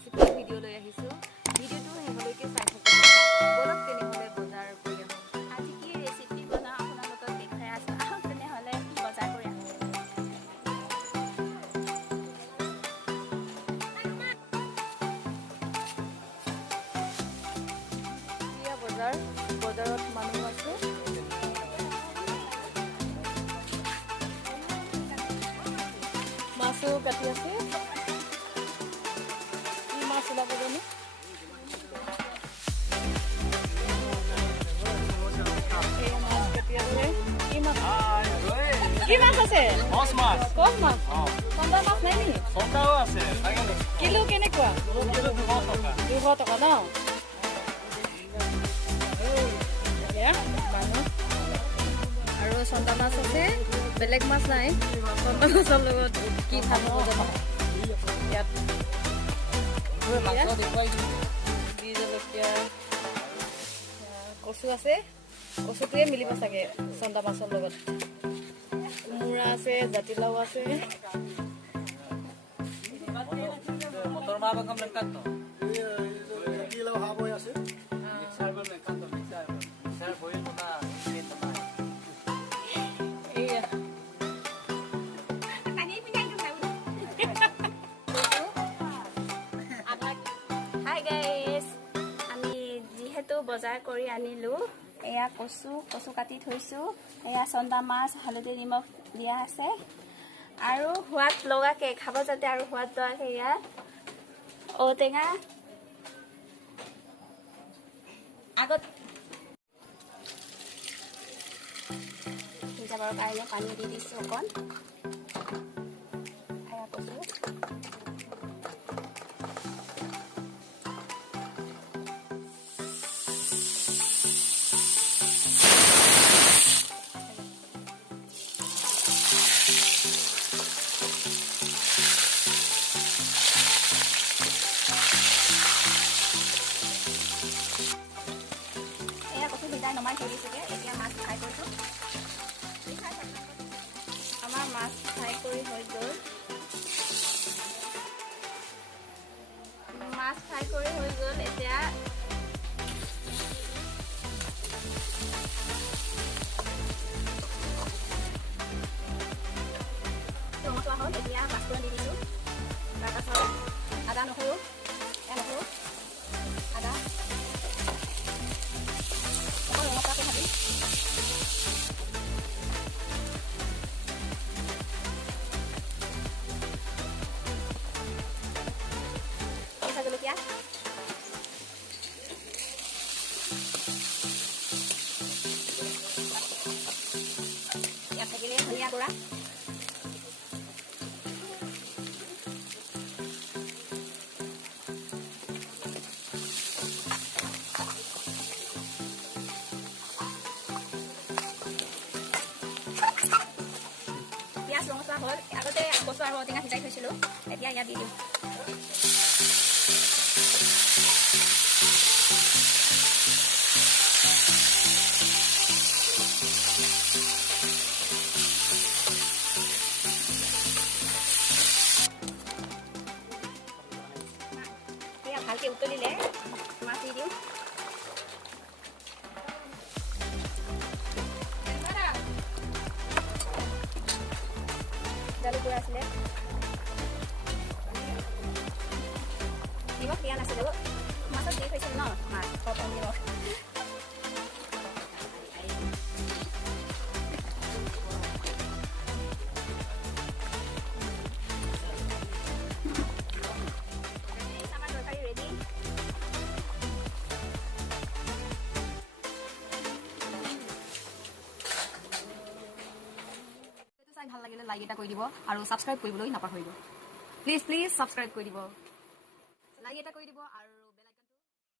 Recipe video' লৈ আহিছোঁ। ভিডিঅ'টো শেষলৈকে চাই থাকিব। বলক তেনেহ'লে বজাৰ কৰি আহোঁ। আজি কি ৰেচিপি বনাওঁ আপোনালোকক দেখাই আছোঁ। আহক তেনেহ'লে বজাৰ কৰি আহোঁ। এয়া বজাৰ, বজাৰত মানুহ আছে। মাছো কাটি আছে। কি মাছ ওলাব জানো? এয়া মাছ কাটি আছে। কি মাছ আছে? কচ মাছ। কচ মাছ? চন্দা মাছ নাই নেকি? চন্দাও আছে। কিলো কেনেকুৱা? 200 টকা ন? এয়া মানুহ আৰু চন্দা মাছ আছে। বেলেগ মাছ নাই। চন্দা মাছৰ লগত কি খাব জানো? ইয়াত বি জলকীয়া, কচু আছে। কচুটোৱে মিলিব চাগে চন্দা মাছৰ লগত। কোমোৰা আছে, জাতিলাও আছে। motor mabang kang nagkanto. Kilaw haboy আছে Mixer ba nagkanto? Mixer. Mixer boy mo na. Dito na. এয়া হাই গাইজ, আমি যিহেতু বজাৰ কৰি আনিলোঁ, এয়া কচু কাটি থৈছোঁ। এয়া চন্দা মাছ, হালধি নিমখ দিয়া আছে আৰু সোৱাদ লগাকৈ খাব যাতে আৰু সোৱাদ লগাকৈ এয়া ঔটেঙা আগত সিজাবৰ কাৰণে পানী দি দিছোঁ অকণ। এয়া কচু সিজাই নমাই থৈ দিছোঁগৈ। এতিয়া মাছ ফ্ৰাই কৰিছোঁ। আমাৰ মাছ ফ্ৰাই কৰি হৈ গ'ল। মাছ ফ্ৰাই কৰি হৈ গ'ল। এতিয়া ৰঙচুৱা হ'ল। এতিয়া মাছটো দি দিছোঁ। তাৰপাছত আদা নহৰু, আদা ৰঙচুৱাকৈ ভাজি কেঁচা জলকীয়া, ইয়াত থাকিলে ধনিয়া গুড়া, পিঁয়াজ ৰঙচুৱা হ'ল। আগতে কচু আৰু ঔটেঙা সিজাই থৈছিলোঁ। এতিয়া ইয়াত দি দিওঁ। এয়া ভালকৈ উতলিলে মাছ দি দিওঁ। জালুক গুড়া আছিলে, নিমখ দিয়া নাছিলোঁ। মাছত দি থৈছিলোঁ ন মাছ, কম নিমখ। আমাৰ তৰকাৰী ৰেডি। চাই ভাল লাগিলে লাইক এটা কৰি দিব আৰু ছাবস্ক্ৰাইব কৰিবলৈ নাপাহৰিব। প্লিজ প্লিজ ছাবস্ক্ৰাইব কৰি দিব, লাইক এটা কৰি দিব আৰু